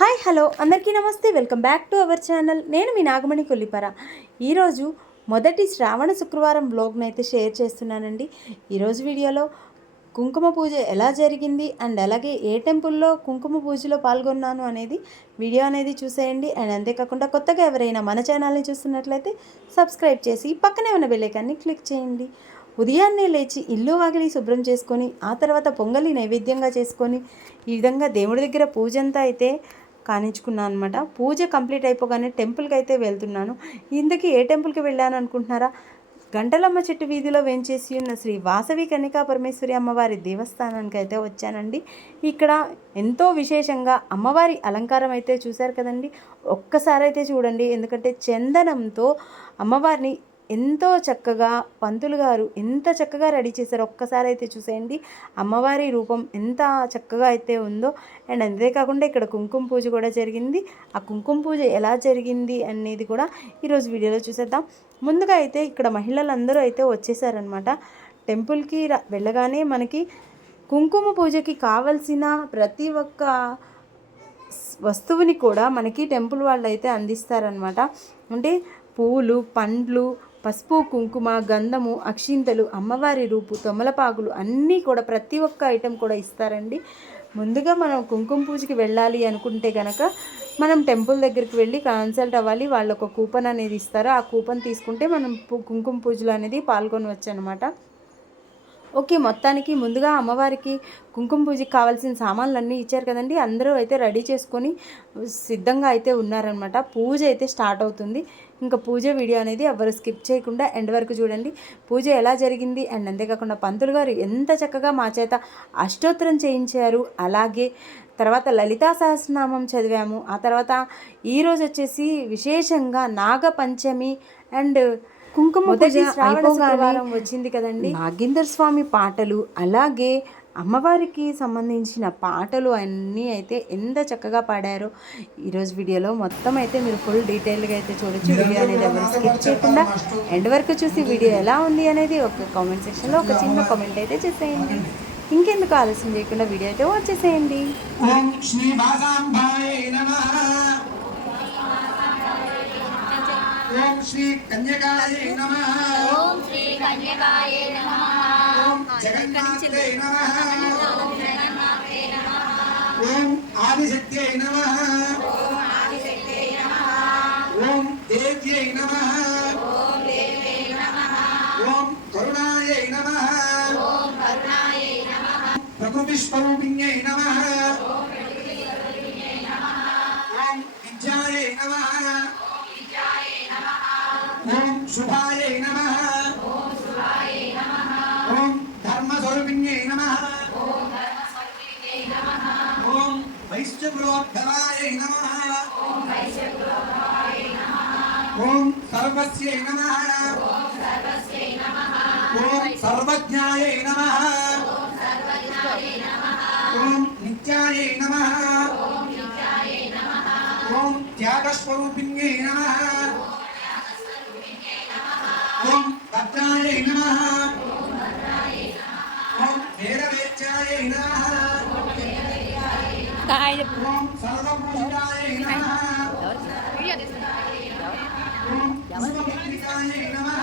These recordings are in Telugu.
Hi hello. అందరికీ నమస్తే. Welcome back to our channel. నేను మీ నాగమణి కొల్లిపర. ఈరోజు మొదటి శ్రావణ శుక్రవారం బ్లాగ్ను అయితే షేర్ చేస్తున్నానండి. ఈరోజు వీడియోలో కుంకుమ పూజ ఎలా జరిగింది అండ్ అలాగే ఏ టెంపుల్లో కుంకుమ పూజలో పాల్గొన్నాను అనేది వీడియో అనేది చూసేయండి. అండ్ అంతేకాకుండా కొత్తగా ఎవరైనా మన ఛానల్ని చూస్తున్నట్లయితే సబ్స్క్రైబ్ చేసి పక్కనే ఉన్న బెల్లైకాన్ని క్లిక్ చేయండి. ఉదయాన్నే లేచి ఇల్లు వాగిలి శుభ్రం చేసుకొని ఆ తర్వాత పొంగలి నైవేద్యంగా చేసుకొని ఈ విధంగా దేవుడి దగ్గర పూజ అంతా అయితే కానించుకున్నాను అనమాట పూజ కంప్లీట్ అయిపోగానే టెంపుల్కి అయితే వెళ్తున్నాను. ఇందుకీ ఏ టెంపుల్కి వెళ్ళాను అనుకుంటున్నారా? గంటలమ్మ చెట్టు వీధిలో వేంచేసి ఉన్న శ్రీ వాసవి కనికా పరమేశ్వరి అమ్మవారి దేవస్థానానికి అయితే వచ్చానండి. ఇక్కడ ఎంతో విశేషంగా అమ్మవారి అలంకారం అయితే చూశారు కదండి. ఒక్కసారి అయితే చూడండి. ఎందుకంటే చందనంతో అమ్మవారిని ఎంతో చక్కగా పంతులు గారు ఎంత చక్కగా రెడీ చేశారో ఒక్కసారి అయితే చూసేయండి. అమ్మవారి రూపం ఎంత చక్కగా అయితే ఉందో. అండ్ అంతేకాకుండా ఇక్కడ కుంకుమ పూజ కూడా జరిగింది. ఆ కుంకుమ పూజ ఎలా జరిగింది అనేది కూడా ఈరోజు వీడియోలో చూసేద్దాం. ముందుగా అయితే ఇక్కడ మహిళలందరూ అయితే వచ్చేసారనమాట టెంపుల్కి వెళ్ళగానే మనకి కుంకుమ పూజకి కావలసిన ప్రతి ఒక్క వస్తువుని కూడా మనకి టెంపుల్ వాళ్ళు అయితే అందిస్తారనమాట అంటే పూలు పండ్లు పసుపు కుంకుమ గంధము అక్షింతలు అమ్మవారి రూపు తొమలపాకులు అన్నీ కూడా ప్రతి ఒక్క ఐటెం కూడా ఇస్తారండి. ముందుగా మనం కుంకుమ పూజకి వెళ్ళాలి అనుకుంటే కనుక మనం టెంపుల్ దగ్గరికి వెళ్ళి కన్సల్ట్ అవ్వాలి. వాళ్ళు ఒక కూపన్ అనేది ఇస్తారు? ఆ కూపన్ తీసుకుంటే మనం కుంకుమ పూజలు అనేది పాల్గొనవచ్చు అనమాట ఓకే మొత్తానికి ముందుగా అమ్మవారికి కుంకుమ పూజకి కావాల్సిన సామాన్లు అన్నీ ఇచ్చారు కదండి. అందరూ అయితే రెడీ చేసుకొని సిద్ధంగా అయితే ఉన్నారనమాట పూజ అయితే స్టార్ట్ అవుతుంది. ఇంకా పూజ వీడియో అనేది ఎవరు స్కిప్ చేయకుండా ఎండ్ వరకు చూడండి. పూజ ఎలా జరిగింది? అండ్ అంతేకాకుండా పంతులు గారు ఎంత చక్కగా మా చేత అష్టోత్తరం చేయించారు. అలాగే తర్వాత లలితా సహస్రనామం చదివాము. ఆ తర్వాత ఈరోజు వచ్చేసి విశేషంగా నాగపంచమి అండ్ కుంకుమ పూజ అయిపోగానే వచ్చింది కదండి. నాగేందర్ స్వామి పాటలు అలాగే అమ్మవారికి సంబంధించిన పాటలు అన్నీ అయితే ఎంత చక్కగా పాడారో ఈరోజు వీడియోలో మొత్తం అయితే మీరు ఫుల్ డీటెయిల్గా అయితే చూడొచ్చు. వీడియో అనేది ఎవరు స్కిప్ చేయకుండా ఎండ్ వరకు చూసి వీడియో ఎలా ఉంది అనేది ఒక కామెంట్ సెక్షన్లో ఒక చిన్న కామెంట్ అయితే చేసేయండి. ఇంకెందుకు ఆలస్యం చేయకుండా వీడియో అయితే వచ్చేసేయండి శ్రీ వాసాంబాయ నమః ఓం శ్రీ కన్యకాయ నమః ఓం శ్రీ కన్యకాయ నమః ఓం జగన్నాథే నమః ఓం జగన్నాథే నమః ఓం ఆదిశక్త్యై నమః ఓం ఆదిశక్తే నమః ఓం దేవ్యై నమః ఓం దేవే నమః ఓం కరుణాయై నమః ఓం కరుణాయ నమః ప్రకృతిస్వరూపిణ్యై నమః ఓం విద్యాయై నమః విద్యాయ నమః ఓం శుభాయ నమ. ఓం ధర్మస్వరూపిణ్యై నమః. ఓం ధర్మస్వరూపిణే నమః ఓం వైశ్యపురోద్ధవాయ నమః. ఓం సర్వస్యై నమ. ఓం సర్వజ్ఞాయ నమ. ఓం నిత్యాయ నమ. ఓం త్యాగస్వరూపిణ్యై నమ. భద్రాయై నమః ఓం వీరవేత్యాయై నమః ఓం సర్వభూషితాయై నమః ఓం విశ్వమిత్రికాయై నమః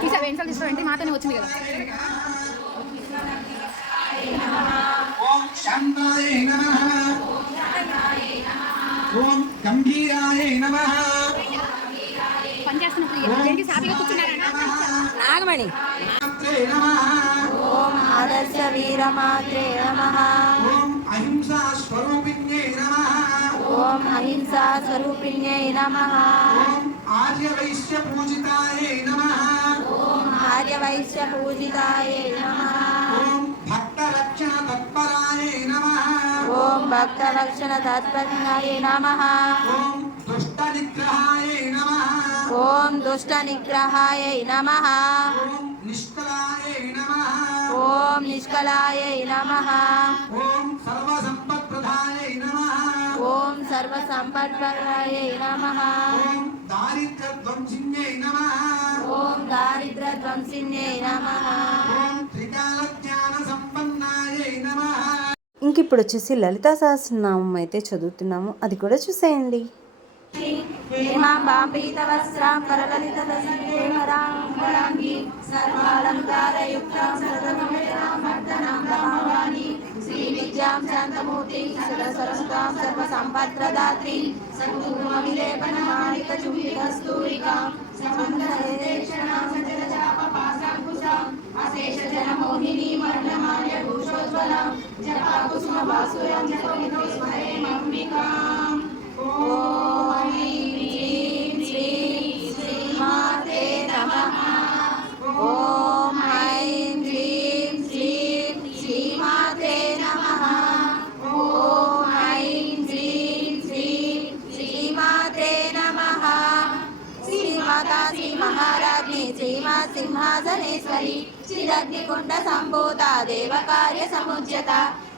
తీసా వెన్సల్ తీసుకోండి మాతనే వచ్చింది కదా. ఓం శాంతాయై నమః ఓం గంభీరాయై నమః నాగమణి. ఓం ఆదర్శ వీరమాత్రే నమః. ఓం అహింసా స్వరూపిణ్యై నమః. ఓం అహింసా స్వరూపిణ్యై నమః. ఓం ఆర్యవైశ్య పూజితాయై నమః. ఓం ఆర్యవైశ్య పూజితాయై నమః. ఓం భక్తరక్షణ తత్పరాయై నమః. ఓం భక్తరక్షణ తత్పరాయ నమః. ఓం దుష్ట నిగ్రహాయై నమః. ఓం దుష్ట నిగ్రహాయ నమః. ఓం నిష్కలాయై నమః. ఓం నిష్కలాయ నమః. ఓం సర్వసంపత్ప్రదాయై నమః. ఓం సర్వసంపత్పరాయ నమః. ఓం దారిద్ర్యధ్వంసిన్యై నమః. ఓం దారిద్ర ధ్వంసిన్యై నమః. ఓం త్రికాల జ్ఞాన సంపన్నాయై నమః. ఇంక ఇప్పుడు వచ్చేసి లలితా సహస్రనామం అయితే చదువుతున్నాము. అది కూడా చూసేయండి. हेमाम्बाम्बीतवस्त्रां करललितदसङ्गेमराङ्गी सर्वालङ्कारयुक्तां सर्वमेतां मर्दनां रमावाणी श्रीविद्यां शान्तमूर्तिं सरसरसुतां सर्वसम्पत्रदात्री सङ्कुमविलेपनमाणिकचुम्बिकस्तूरिकां समन्दहस्तेक्षणां सचलचापपाशाङ्कुशाम् अशेषजनमोहिनीमर्णमाल्यभूषोज्ज्वलां जपाकुसुमभासुरं जपमितो स्मरेमम्बिकाम् ॐ పరమేశ్వరి చిదగ్నికుండ సంభూత దేవకార్య సముజ్యత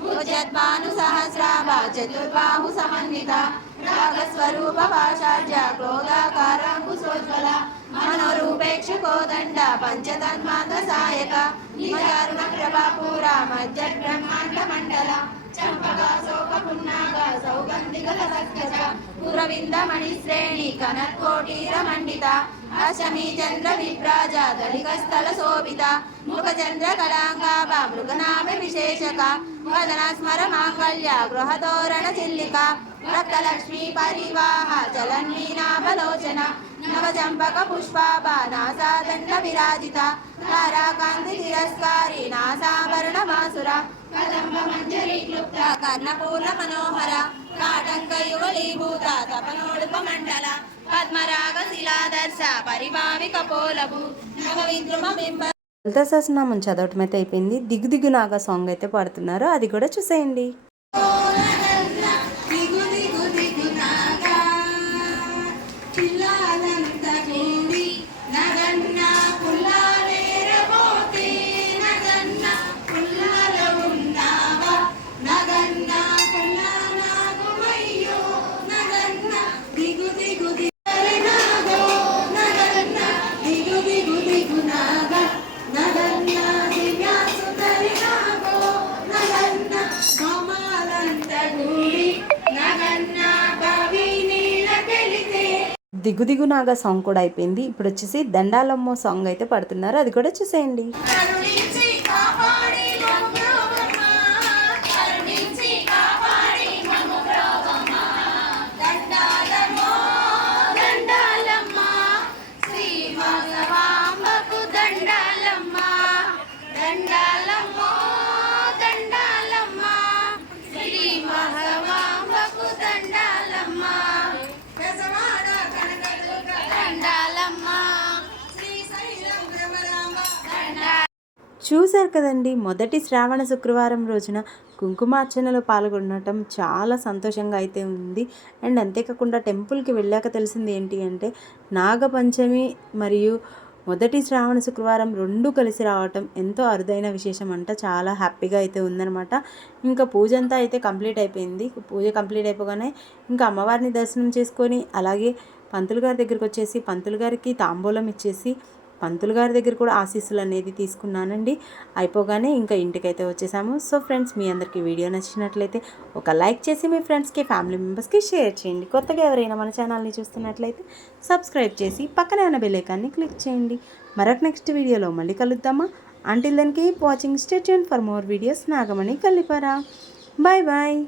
ఉజ్జద్మాను సహస్రాభ చతుర్బాహు సమన్విత రాగస్వరూప పాశార్య క్రోధాకారాంకుశోజ్వల మనోరూపేక్ష కోదండ పంచతన్మాత సాయక నిజారుణ ప్రభాపూర మధ్య బ్రహ్మాండ మండల చంపగా శోక పున్నాగ సౌగంధిక పురవింద మణిశ్రేణి కనత్కోటీర మండిత అష్టమి చంద్ర విభ్రాజ గలిక స్థల శోభిత ముఖ చంద్ర కళాంగాభ మృగనామ విశేషక వదన స్మర మాంగళ్య గృహతోరణ చిల్లిక రక్తలక్ష్మీ పరివాహ చలన్మీనాభలోచన నవచంపక పుష్పాభ నాసాదండ విరాజిత తారాకాంతి తిరస్కారి నాసాభరణ మాసుర కదంబ మంజరి క్లుప్త కర్ణపూర్ణ మనోహర కాటంక యువలీభూత తపనోడుప మండల నవ విద్రుమ బింబ లలితా సహస్రనామం చదవటం అయితే అయిపోయింది. దిగు దిగు నాగా సాంగ్ అయితే పాడుతున్నారు. అది కూడా చూసేయండి. దిగు సాంగ్ కూడా అయిపోయింది. ఇప్పుడు వచ్చేసి దండాలమ్మో సాంగ్ అయితే పడుతున్నారు. అది కూడా చూసేయండి. చూశారు కదండి. మొదటి శ్రావణ శుక్రవారం రోజున కుంకుమార్చనలో పాల్గొనటం చాలా సంతోషంగా అయితే ఉంది. అండ్ అంతేకాకుండా టెంపుల్కి వెళ్ళాక తెలిసింది ఏంటి అంటే నాగపంచమి మరియు మొదటి శ్రావణ శుక్రవారం రెండు కలిసి రావటం ఎంతో అరుదైన విశేషం అంట. చాలా హ్యాపీగా అయితే ఉందన్నమాట. ఇంకా పూజ అంతా అయితే కంప్లీట్ అయిపోయింది. పూజ కంప్లీట్ అయిపోగానే ఇంకా అమ్మవారిని దర్శనం చేసుకొని అలాగే పంతులు గారి దగ్గరికి వచ్చేసి పంతులు గారికి తాంబూలం ఇచ్చేసి పంతులు గారి దగ్గర కూడా ఆశీస్సులు అనేది తీసుకున్నానండి. అయిపోగానే ఇంకా ఇంటికైతే వచ్చేసాము. సో ఫ్రెండ్స్ మీ అందరికీ వీడియో నచ్చినట్లయితే ఒక లైక్ చేసి మీ ఫ్రెండ్స్కి ఫ్యామిలీ మెంబర్స్కి షేర్ చేయండి. కొత్తగా ఎవరైనా మన ఛానల్ని చూస్తున్నట్లయితే సబ్స్క్రైబ్ చేసి పక్కనే ఉన్న బెల్లైకాన్ని క్లిక్ చేయండి. మరొక నెక్స్ట్ వీడియోలో మళ్ళీ కలుద్దామా? Until then keep watching stay tuned for more videos Nagamani కలిపారా bye bye